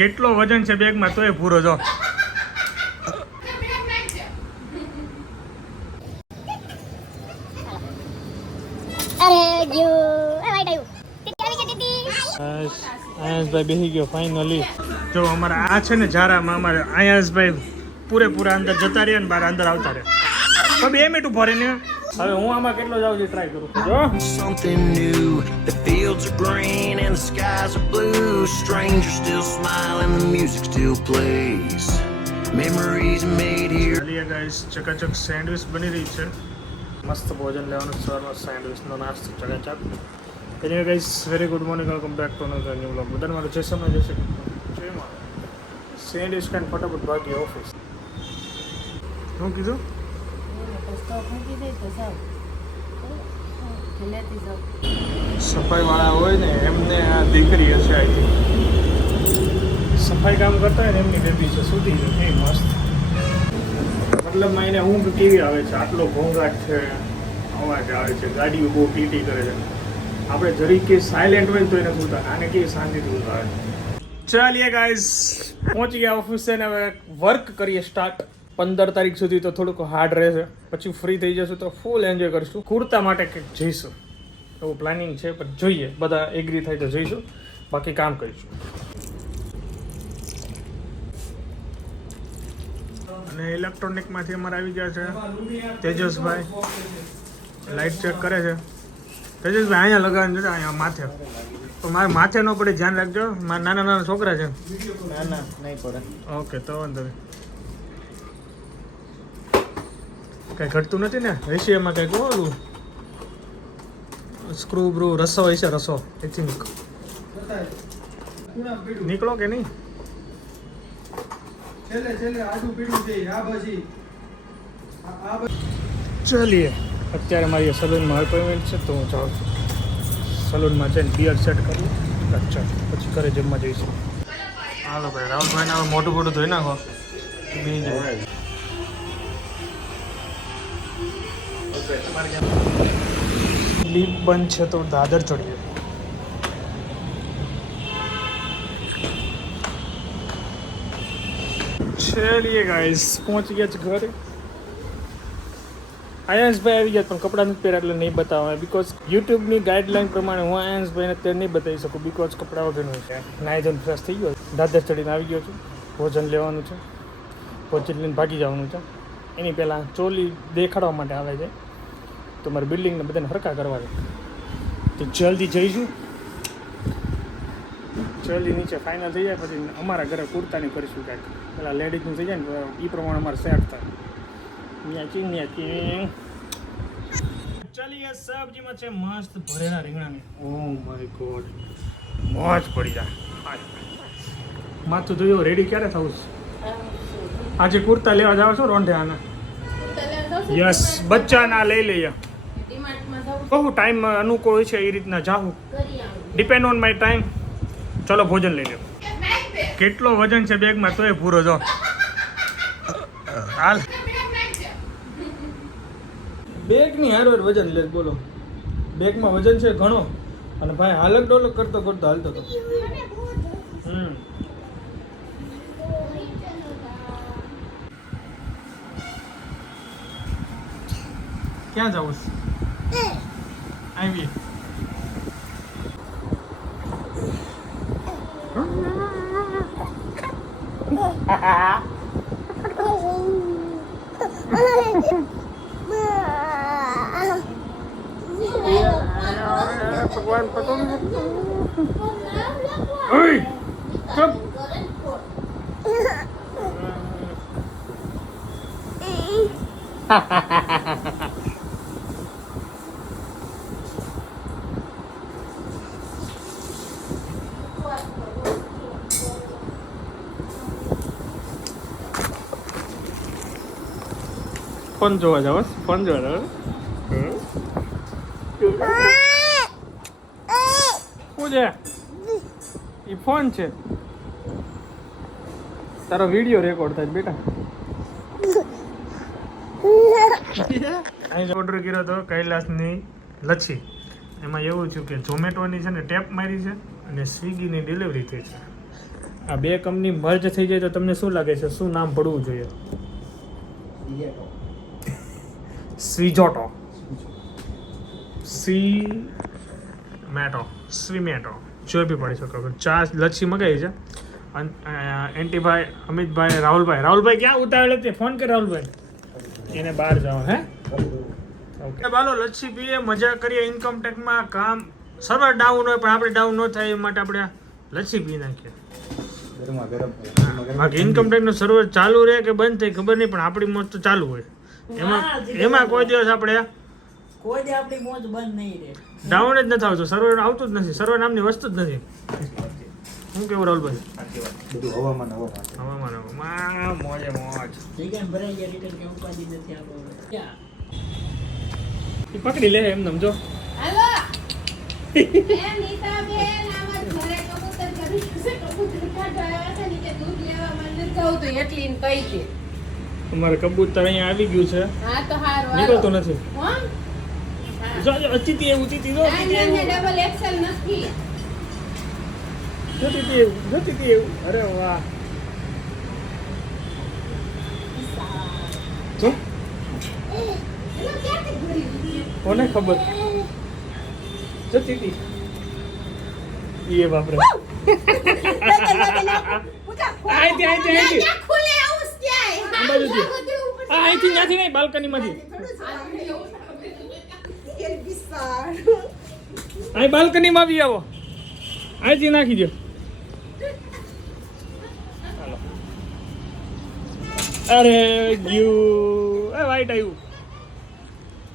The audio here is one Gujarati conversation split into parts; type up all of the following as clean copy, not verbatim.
કેટલો વજન છે બેગમાં તોય પૂરો જો. આયાસભાઈ બેસી ગયો ફાઇનલી. જો અમારે આ છે ને જારામાં અમારે આયાસભાઈ પૂરેપૂરા અંદર જતા રહ્યા ને બહાર અંદર આવતા રહે. તો 2 મિનિટ ઉભો રહીને હવે હું આમાં કેટલો જાઉં છું ટ્રાય કરું. જો something new, the fields are green and the skies are blue, strangers still smile and the music still plays, memories made here. ચાલીએ ગાઈસ, ચકાચક સેન્ડવિચ બની રહી છે. મસ્ત ભોજન લેવાનું સવારમાં, સેન્ડવિચનો નાસ્તો ચકાચક. એની guys very good morning, welcome back to another new vlog. બધાને મારો જય સમય જશે સેન્ડવિચ ખાઈને ફટાફટ ભાગી ઓફિસ. શું કીધું? સફાઈ વાળા હોય ને એમને આ દીકરી હશે. આઈ થિંક સફાઈ કામ કરતા હોય ને એમની બેબી છે, સુધી છે એ મસ્ત. મતલબમાં એને ઊંઘ કેવી આવે છે, આટલો ઘોંઘાટ છે, અવાજ આવે છે, ગાડીઓ બહુ ટીટી કરે છે. આપણે જરી કે સાયલેન્ટ હોય ને તો એને સુતા, આને કેવી શાંતિથી ઊંઘ આવે. ચાલીએ ગાઈઝ, પહોંચી ગયા ઓફિસે ને હવે વર્ક કરીએ સ્ટાર્ટ. 15 તારીખ સુધી તો થોડુંક હાર્ડ રહેશે, પછી ફ્રી થઈ જશું તો ફૂલ એન્જોય કરીશું. કુર્તા માટે કંઈક જઈશું એવું પ્લાનિંગ છે, પણ જોઈએ બધા એગ્રી થાય તો જઈશું, બાકી કામ કરીશું. અને ઇલેક્ટ્રોનિકમાંથી અમારે આવી ગયા છે તેજસભાઈ, લાઇટ ચેક કરે છે. તેજસભાઈ અહીંયા લગાવવાનું છે, અહીંયા માથે. તો મારે માથે ન પડે, ધ્યાન રાખજો, મારા નાના નાના છોકરા છે. ના ના નહીં પડે. ઓકે, તો વાંધો નહીં. કંઈ ઘટતું નથી ને એશિયામાં? કંઈક ઓલું સ્ક્રૂ બ્રુ રસો હોય છે, રસો આઈ થિંક. નીકળો કે નહીં? ચાલીએ, અત્યારે મારી સલૂનમાં અપોઇન્ટમેન્ટ છે તો હું જાઉં છું. સલૂનમાં જઈને બિયર સેટ કરું. અચ્છા, પછી ઘરે જમવા જઈશું. હાલો ભાઈ, રાહુલભાઈને હવે મોટું મોટું ધોઈ નાખો. લીપ બંધ છે તો દાદર ચડીએ. ચલીએ ગાઈસ, પહોંચી ગયા છે ઘરે. આયાંશભાઈ આવી ગયા પણ કપડાં નથી પહેર્યા એટલે નહીં બતાવવા, બિકોઝ યુટ્યુબની ગાઈડલાઇન પ્રમાણે હું આયાંશભાઈને અત્યારે નહીં બતાવી શકું, બિકોઝ કપડાં વગરનું છે. નાઈ ધોઈને ફ્રેશ થઈ ગયો, દાદર ચડીને આવી ગયો છું. ભોજન લેવાનું છે, ભોજન લઈને ભાગી જવાનું છે. એની પહેલાં ચોલી દેખાડવા માટે આવે છે, તો મારે બિલ્ડિંગને બધાને હરકા કરવા છે. તો જલ્દી જઈશું, જલ્દી નીચે ફાઇનલ થઈ જાય, પછી અમારા ઘરે કુર્તાની કરીશું કાંઈક. પેલા લેડીઝનું થઈ જાય ને એ પ્રમાણે અમારે સેટ થાય. ચાલી ગયા. સબ્જીમાં છે મસ્ત ભરેલા રીંગણાની. ઓ માય ગોડ, મોજ પડી જાય. માથું જોયો રેડી ક્યારે થવું છે? આજે કુર્તા લેવા જાવ છો રોંઢે? આના યસ, બચ્ચાના લઈ લઈએ. બહુ ટાઈમ અનુકૂળ હોય છે એ રીતના જાઉં, ડિપેન્ડ ઓન માય ટાઈમ. ચલો ભોજન લઈ લો. કેટલો વજન છે બેગમાં તોય પૂરો જો. હાલ બેગની હારવાર વજન લે, બોલો. બેગમાં વજન છે ઘણો, અને ભાઈ હાલક ડોલક કરતો કરતો હાલતો હતો. ક્યાં જવું છે? આવી ભગવાન પતો ફોન જોવા જાવ, ફોન જોવા જાવ. શું છે? એ ફોન છે, તારો વિડીયો રેકોર્ડ થાય બેટા. અહીં ઓર્ડર કર્યો હતો કૈલાસની લચ્છી. એમાં એવું થયું કે ઝોમેટોની છે ને ટેપ મારી છે અને સ્વિગીની ડિલિવરી થઈ છે. આ બે કંપની મર્જ થઈ જાય તો તમને શું લાગે છે શું નામ પડવું જોઈએ? સ્વીઝોટો, સ્વીમેટો જો બી પડી શકો. ચા લચ્છી મગાવી છે. એન્ટીભાઈ, અમિતભાઈ, રાહુલભાઈ ક્યાં ઉતાવળ હતી? ફોન કર રાહુલભાઈ, એને બહાર જાઓ. હે ઓકે બાલો, લચ્છી પીએ, મજા કરીએ. ઇન્કમ ટેક્સમાં કામ સર્વર ડાઉન હોય પણ આપણે ડાઉન ન થાય એ માટે આપણે લચ્છી પી નાખીએ. બાકી ઇન્કમ ટેક્સનું સર્વર ચાલુ રહે કે બંધ થાય ખબર નહીં, પણ આપણી મોજ તો ચાલુ હોય. એમાં કોઈ દિવસ આપણે આપણી મોજ બંધ નહીં રહે. ડાઉન જ નથી આવતું, સર્વર આવતું જ નથી. સર્વર નામની વસ્તુ જ નથી. શું કેવું રાહુલભાઈ? બધું હવામાન મોજે મોજ. જગ્યા ભરાઈ ગયા રિટર્ન કે ઉપાધિ નથી આપણે. એ પકડી લે એમ સમજો. હાલો એ નીતાબેન આમાં ઘરે કબૂતર કરી છે. કબૂતર કાઢવા આવ્યા છે નીચે દૂધ લેવા મને જાવ તો એટલી ને કહી દે. અમારે કબૂતર અહીંયા આવી ગયું છે. હા તો હારું નીકળતું નથી. કોણ જો અતિથિ એવું અતિથિ જો ડબલ એક્સેલ નથી. અતિથિ એવું. અરે વાહ. શું એનો ક્યાંથી ભરી દીધી? કોને ખબર? જતી હતી એ બાપરે. અહીંથી ખુલે આવું ક્યાંય? આ બાજુથી. અહીંથી ત્યાંથી નહીં, બાલ્કનીમાંથી. અહીં બાલ્કનીમાં આવી આવો. અહીંથી નાખી દો. હાલો. અરે ગયું. એ વાઈટ આવ્યું.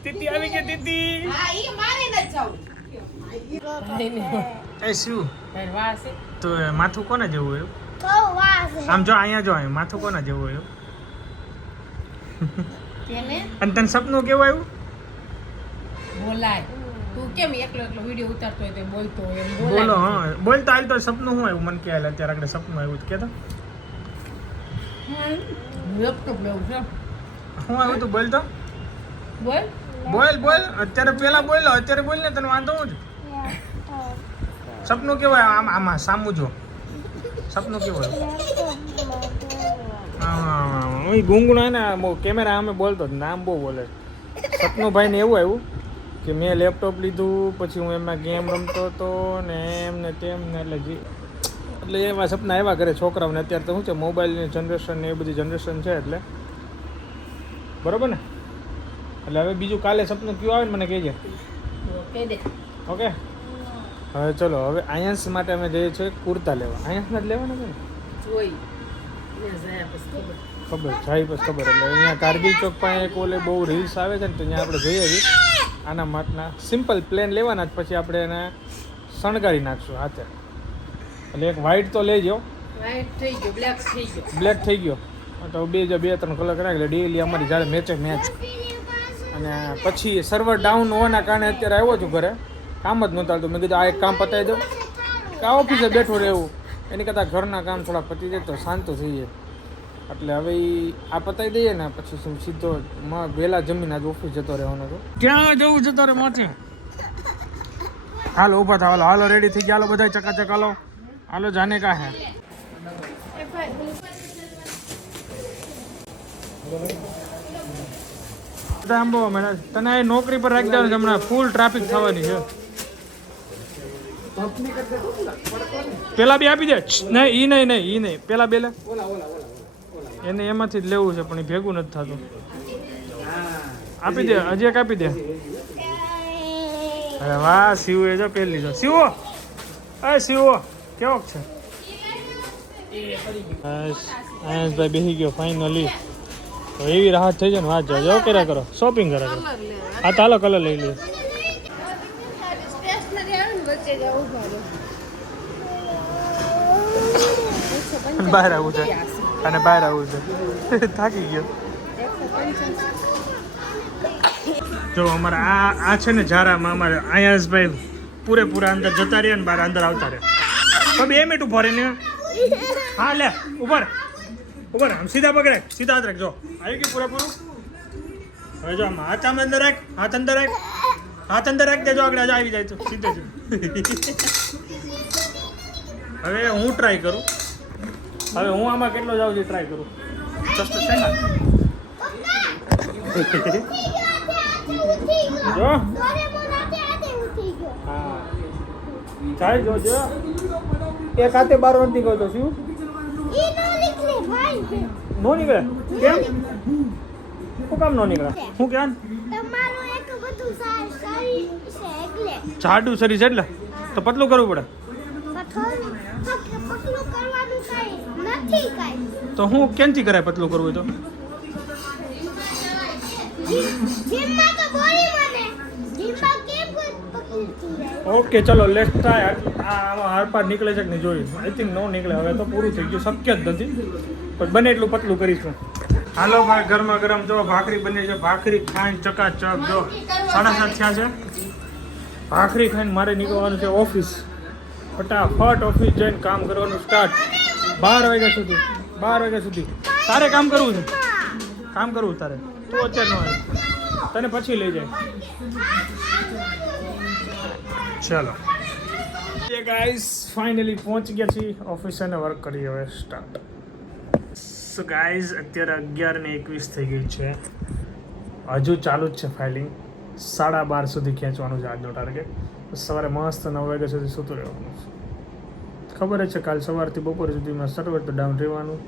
તીતી આવી ગઈ. તીતી હા ઈ મારે ન જાવ. એ શું વાહ છે તો માથું કોને જેવું એવું? આમ જો અહીંયા જો અહીં માથું કોને જેવું એવું? કેને અને તને સપનું કેવું આવ્યું? બોલાય. તું કેમ એકલો વિડિયો ઉતારતો હોય તો બોલતો હોય એમ બોલો. હા બોલતો હાલ તો સપનું શું આવ્યું મને કહે. અત્યારે આગળ સપનું આવ્યું કે તો લેપટોપ લેવું છે. શું આવ્યું તું બોલતો? બોલ બોલ અત્યારે પેલા બોલ. અત્યારે બોલ ને તને વાંધો હું જ. સપનું કેવું આવ્યું? આમાં સામું જો સપનું કેવું આવ્યું? હા ગુંગણો હે ને કેમેરા અમે બોલતો જ નામ બહુ બોલે. સપનું ભાઈને એવું આવ્યું કે મેં લેપટોપ લીધું પછી હું એમાં ગેમ રમતો હતો ને એમ ને તેમ ને એટલે એવા સપના આવ્યા કરે છોકરાઓને. અત્યારે તો શું છે મોબાઈલની જનરેશન ને એ બધી જનરેશન છે એટલે બરોબર ને. એટલે હવે બીજું કાલે સપનું કયું આવે ને મને કહેજે. કહી દે. ઓકે હવે ચલો. હવે આયન્સ માટે અમે જઈએ છીએ કુર્તા લેવા. આયન્સના જ લેવાના છે ને? જોઈ ને જાય પછી ખબર. ખબર જાય પછી ખબર. એટલે અહીંયા કારગિલ ચોક પાસે એક ઓલે બહુ રીલ્સ આવે છે ને તો અહીંયા આપણે જોઈએ છીએ. આના માટેના સિમ્પલ પ્લેન લેવાના જ પછી આપણે એને શણગારી નાખશું હાથે. એટલે એક વ્હાઈટ તો લેજો. વાઈટ થઈ ગયો, બ્લેક થઈ ગયો. બ્લેક થઈ ગયો તો બે ત્રણ કલર કરાવી એટલે ડેલી અમારી જ્યારે મેચ. અને પછી સર્વર ડાઉન હોવાના કારણે અત્યારે આવ્યો છું ઘરે. કામ જ નહોતું ચાલતું. મેં કીધું આ એક કામ પતાવી દઉં કે ઓફિસે બેઠું રહેવું એની કરતાં ઘરના કામ થોડા પતી જાય તો શાંત થઈ જાય. એટલે હવે આ પતાવી દઈએ ને પછી શું સીધો વહેલા જમીન આજ ઓફિસ જતો રહેવાનો હતો. ક્યાં જવું જતો રહે માથે? હાલો ઊભા થાવ. હાલો રેડી થઈ ગયા. હાલો બધા ચકાચક. હાલો હાલો જાને કા હે. આંબો મને તને નોકરી પર રાખી દેવાનું છે હમણાં. ફૂલ ટ્રાફિક થવાની છે. પેલા બે આપી દે. નહીં ઈ નહીં પેલા બે લે. એને એમાંથી જ લેવું છે પણ એ ભેગું નથી થતું. આપી દે. હજી એક આપી દે. અરે વાહ શિવ એ જો પહેલી લીધો. શિવો શિવો કેવો છે? આયન્સભાઈ બેસી ગયો ફાઇનલી. તો એવી રાહત થઈ જાય ને વાત જાજો કર્યા કરો. શોપિંગ કર્યા કરો. હા તો હાલો કલર લઈ લઈએ. સ્ટેશનરી આવે ને વચ્ચે જવું પડે. બહાર આવવું છે અને બહાર આવવું છે. થાકી ગયો. જો અમારે આ છે ને ઝારામાં અમારે આયન્સભાઈ પૂરેપૂરા અંદર જતા રહ્યા ને બહાર અંદર આવતા રહે. તો 2 મિનિટ ઉભો રહે ને. હા લે ઉપર આમ સીધા પકડે. સીધા હાથ રાખ. જો આવી ગયું પૂરેપૂરું. હવે જો આમ હાથ આમ અંદર રાખ. હાથ અંદર રાખ. હાથ અંદર રાખ દેજો. આગળ આવી જાય તો સીધે જ. હવે હું ટ્રાય કરું. હવે હું આમાં કેટલો જાઉં છું ટ્રાય કરું જસ્ટ છે ને જો હા ચાલ જોજો એક હાથે બાર નથી ગયો તો શું નો નીકળે કેમ શું કામ નો નીકળે શું કેમ જાડું શરીર છે એટલે તો પતલું કરવું પડે તો હું કેમથી કરાય પતલું કરવું હોય તો ઓકે ચલો લેટ્સ ટ્રાય આમાં હાર પાર નીકળે છે કે નહીં જોયું આઈ થિંક નો નીકળે હવે તો પૂરું થઈ ગયું શક્ય જ નથી પણ બને એટલું પતલું કરીશું હાલો ભાઈ ગરમા ગરમ જો ભાખરી બની છે ભાખરી ખાઈને ચકાચક જો 7:30 થયા છે ભાખરી ખાઈને મારે નીકળવાનું છે ઓફિસ ફટાફટ ઓફિસ જઈને કામ કરવાનું સ્ટાર્ટ 12 વાગ્યા સુધી તારે કામ કરવું છે તારે તું અત્યારે ન આવે તને પછી લઈ જાય ચાલો ये गाइस फाइनली पहुंच ગયા છીએ ઓફિસ અને વર્ક કરી હવે સ્ટાર્ટ સો ગાइस અત્યારે 11:21 થઈ ગઈ છે હજુ ચાલુ જ છે ફાઇલિંગ 12:30 સુધી ખેંચવાનું છે આજનો ટાર્ગેટ સવારે મસ્ત 9 વાગ્યા સુધી સૂતું રહેવાનું છે ખબર જ છે કાલ સવારથી બપોર સુધીમાં સર્વર તો ડાઉન રહેવાનું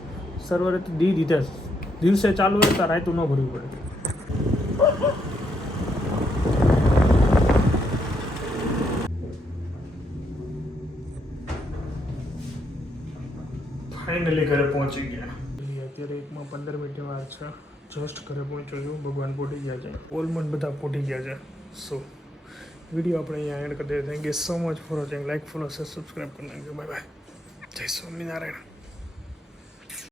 સર્વરે તો દીધા દિવસે ચાલુ હોય તો રાતું ન ભરવું પડે ફાઇનલી ઘરે પહોંચી ગયા અત્યારે 1:15 મિનિટની વાર છે જસ્ટ ઘરે પહોંચ્યો છું ભગવાન પોટી ગયા છે ઓલમોસ્ટ બધા પોટી ગયા છે સો વિડીયો આપણે અહીંયા એન્ડ કરી દઈએ thank you so much for watching like follow subscribe કરી નાખજો બાય બાય જય સ્વામિનારાયણ